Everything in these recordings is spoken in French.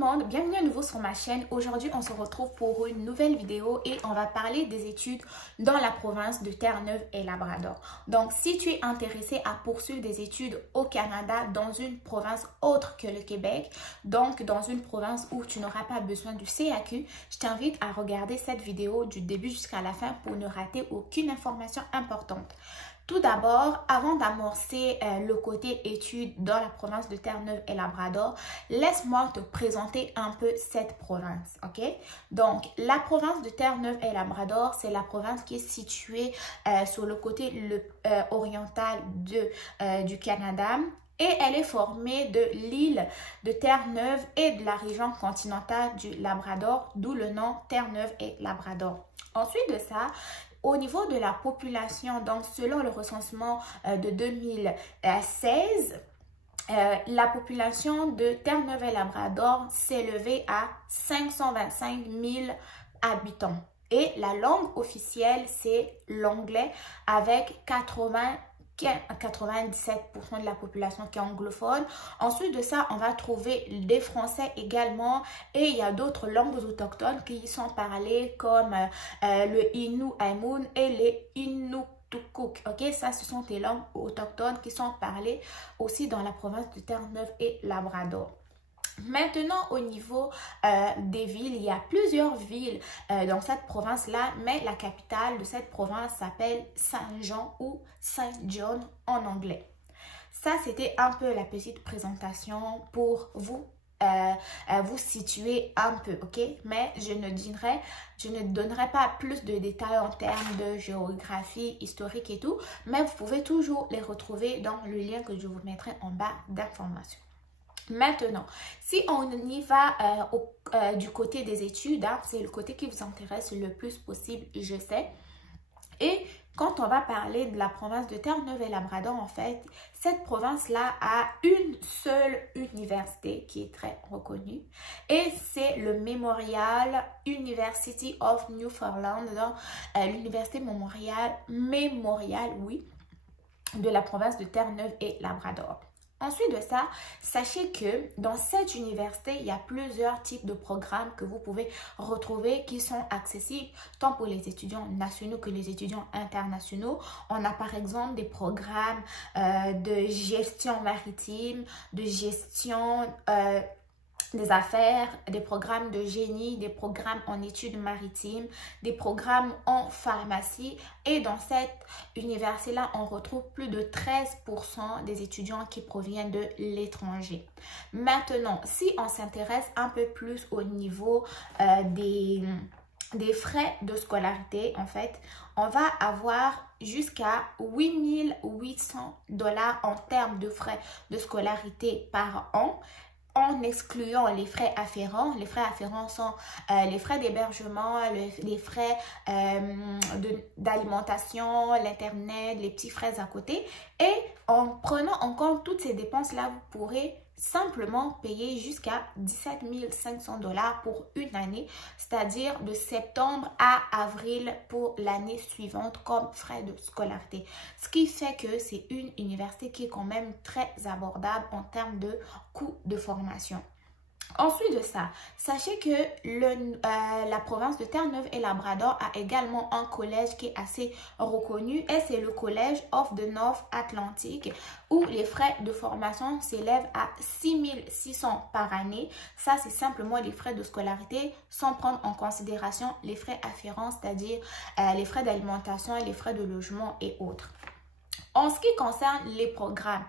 monde, bienvenue à nouveau sur ma chaîne. Aujourd'hui, on se retrouve pour une nouvelle vidéo et on va parler des études dans la province de Terre-Neuve et Labrador. Donc, si tu es intéressé à poursuivre des études au Canada dans une province autre que le Québec, donc dans une province où tu n'auras pas besoin du CAQ, je t'invite à regarder cette vidéo du début jusqu'à la fin pour ne rater aucune information importante. Tout d'abord, avant d'amorcer le côté études dans la province de Terre-Neuve et Labrador, laisse-moi te présenter un peu cette province, ok? Donc, la province de Terre-Neuve et Labrador, c'est la province qui est située sur le côté oriental du Canada. Et elle est formée de l'île de Terre-Neuve et de la région continentale du Labrador, d'où le nom Terre-Neuve et Labrador. Ensuite de ça, au niveau de la population, donc selon le recensement de 2016, la population de Terre-Neuve et Labrador s'est élevée à 525 000 habitants. Et la langue officielle, c'est l'anglais avec 97% de la population qui est anglophone. Ensuite de ça, on va trouver des Français également et il y a d'autres langues autochtones qui y sont parlées comme le Innu-Aimun et les Inuktitut. Ok, ça ce sont des langues autochtones qui sont parlées aussi dans la province de Terre-Neuve et Labrador. Maintenant, au niveau des villes, il y a plusieurs villes dans cette province-là, mais la capitale de cette province s'appelle Saint-Jean ou Saint John en anglais. Ça, c'était un peu la petite présentation pour vous situer un peu, ok? Mais je ne donnerai pas plus de détails en termes de géographie, historique et tout, mais vous pouvez toujours les retrouver dans le lien que je vous mettrai en bas d'information. Maintenant, si on y va du côté des études, hein, c'est le côté qui vous intéresse le plus possible, je sais. Et quand on va parler de la province de Terre-Neuve et Labrador, en fait, cette province-là a une seule université qui est très reconnue. Et c'est le Memorial University of Newfoundland, l'université Memorial, oui, de la province de Terre-Neuve et Labrador. Ensuite de ça, sachez que dans cette université, il y a plusieurs types de programmes que vous pouvez retrouver qui sont accessibles tant pour les étudiants nationaux que les étudiants internationaux. On a par exemple des programmes de gestion maritime, de gestion des affaires, des programmes de génie, des programmes en études maritimes, des programmes en pharmacie. Et dans cette université-là, on retrouve plus de 13% des étudiants qui proviennent de l'étranger. Maintenant, si on s'intéresse un peu plus au niveau des frais de scolarité, en fait, on va avoir jusqu'à 8 800 $ en termes de frais de scolarité par an, en excluant les frais afférents. Les frais afférents sont les frais d'hébergement, les frais d'alimentation, l'internet, les petits frais à côté. Et en prenant en compte toutes ces dépenses-là, vous pourrez simplement payer jusqu'à 17 500 $ pour une année, c'est-à-dire de septembre à avril pour l'année suivante comme frais de scolarité. Ce qui fait que c'est une université qui est quand même très abordable en termes de coût de formation. Ensuite de ça, sachez que la province de Terre-Neuve et Labrador a également un collège qui est assez reconnu et c'est le collège of the North Atlantic où les frais de formation s'élèvent à 6 600 par année. Ça, c'est simplement les frais de scolarité sans prendre en considération les frais afférents, c'est-à-dire les frais d'alimentation, les frais de logement et autres. En ce qui concerne les programmes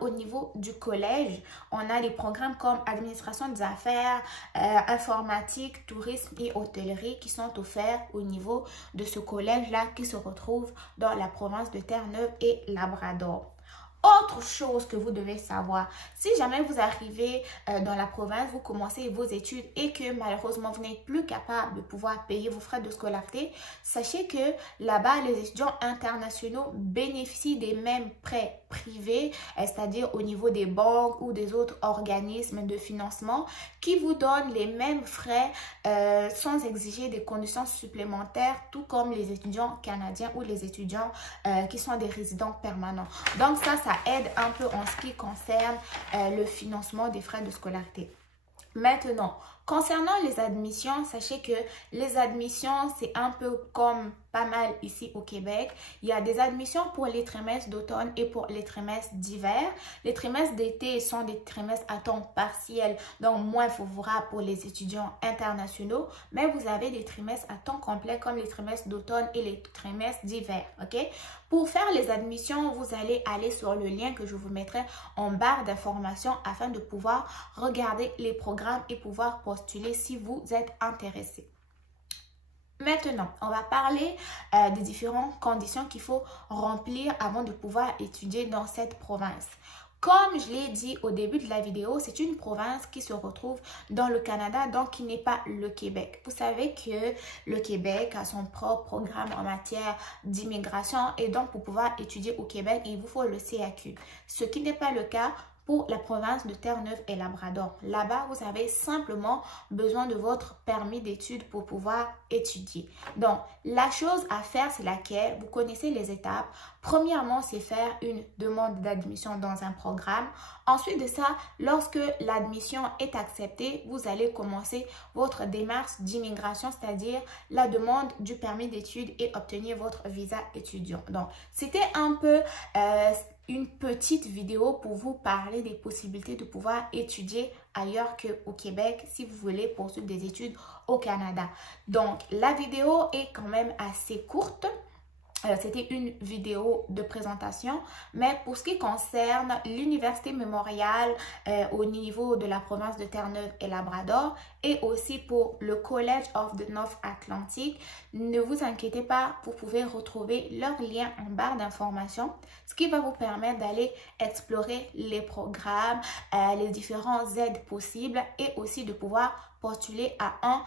au niveau du collège, on a des programmes comme administration des affaires, informatique, tourisme et hôtellerie qui sont offerts au niveau de ce collège-là qui se retrouve dans la province de Terre-Neuve et Labrador. Autre chose que vous devez savoir, si jamais vous arrivez dans la province, vous commencez vos études et que malheureusement vous n'êtes plus capable de pouvoir payer vos frais de scolarité, sachez que là-bas, les étudiants internationaux bénéficient des mêmes prêts privés, c'est-à-dire au niveau des banques ou des autres organismes de financement qui vous donnent les mêmes frais sans exiger des conditions supplémentaires, tout comme les étudiants canadiens ou les étudiants qui sont des résidents permanents. Donc ça aide un peu en ce qui concerne le financement des frais de scolarité. Maintenant, concernant les admissions, sachez que les admissions, c'est un peu comme pas mal ici au Québec. Il y a des admissions pour les trimestres d'automne et pour les trimestres d'hiver. Les trimestres d'été sont des trimestres à temps partiel, donc moins favorable pour les étudiants internationaux, mais vous avez des trimestres à temps complet comme les trimestres d'automne et les trimestres d'hiver, ok? Pour faire les admissions, vous allez aller sur le lien que je vous mettrai en barre d'informations afin de pouvoir regarder les programmes et pouvoir postuler si vous êtes intéressé. Maintenant, on va parler des différentes conditions qu'il faut remplir avant de pouvoir étudier dans cette province. Comme je l'ai dit au début de la vidéo, c'est une province qui se retrouve dans le Canada, donc qui n'est pas le Québec. Vous savez que le Québec a son propre programme en matière d'immigration et donc pour pouvoir étudier au Québec, il vous faut le CAQ. Ce qui n'est pas le cas pour la province de Terre-Neuve et Labrador. Là-bas, vous avez simplement besoin de votre permis d'études pour pouvoir étudier. Donc, la chose à faire, c'est laquelle? Vous connaissez les étapes. Premièrement, c'est faire une demande d'admission dans un programme. Ensuite de ça, lorsque l'admission est acceptée, vous allez commencer votre démarche d'immigration, c'est-à-dire la demande du permis d'études et obtenir votre visa étudiant. Donc, c'était un peu une petite vidéo pour vous parler des possibilités de pouvoir étudier ailleurs qu'au Québec si vous voulez poursuivre des études au Canada. Donc, la vidéo est quand même assez courte. C'était une vidéo de présentation, mais pour ce qui concerne l'Université Memorial au niveau de la province de Terre-Neuve et Labrador et aussi pour le College of the North Atlantic, ne vous inquiétez pas, vous pouvez retrouver leur lien en barre d'informations, ce qui va vous permettre d'aller explorer les programmes, les différentes aides possibles et aussi de pouvoir postuler à un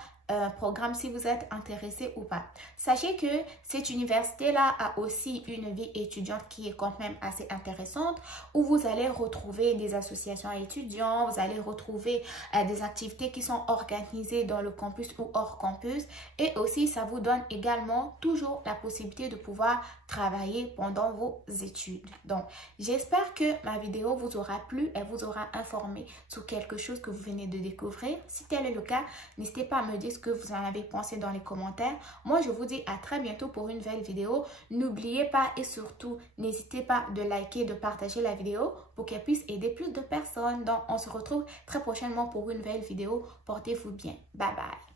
programme si vous êtes intéressé ou pas. Sachez que cette université-là a aussi une vie étudiante qui est quand même assez intéressante où vous allez retrouver des associations étudiants, vous allez retrouver des activités qui sont organisées dans le campus ou hors campus et aussi ça vous donne également toujours la possibilité de pouvoir travailler pendant vos études. Donc, j'espère que ma vidéo vous aura plu et vous aura informé sur quelque chose que vous venez de découvrir. Si tel est le cas, n'hésitez pas à me dire ce que vous en avez pensé dans les commentaires. Moi, je vous dis à très bientôt pour une nouvelle vidéo. N'oubliez pas et surtout, n'hésitez pas de liker, de partager la vidéo pour qu'elle puisse aider plus de personnes. Donc, on se retrouve très prochainement pour une nouvelle vidéo. Portez-vous bien. Bye bye.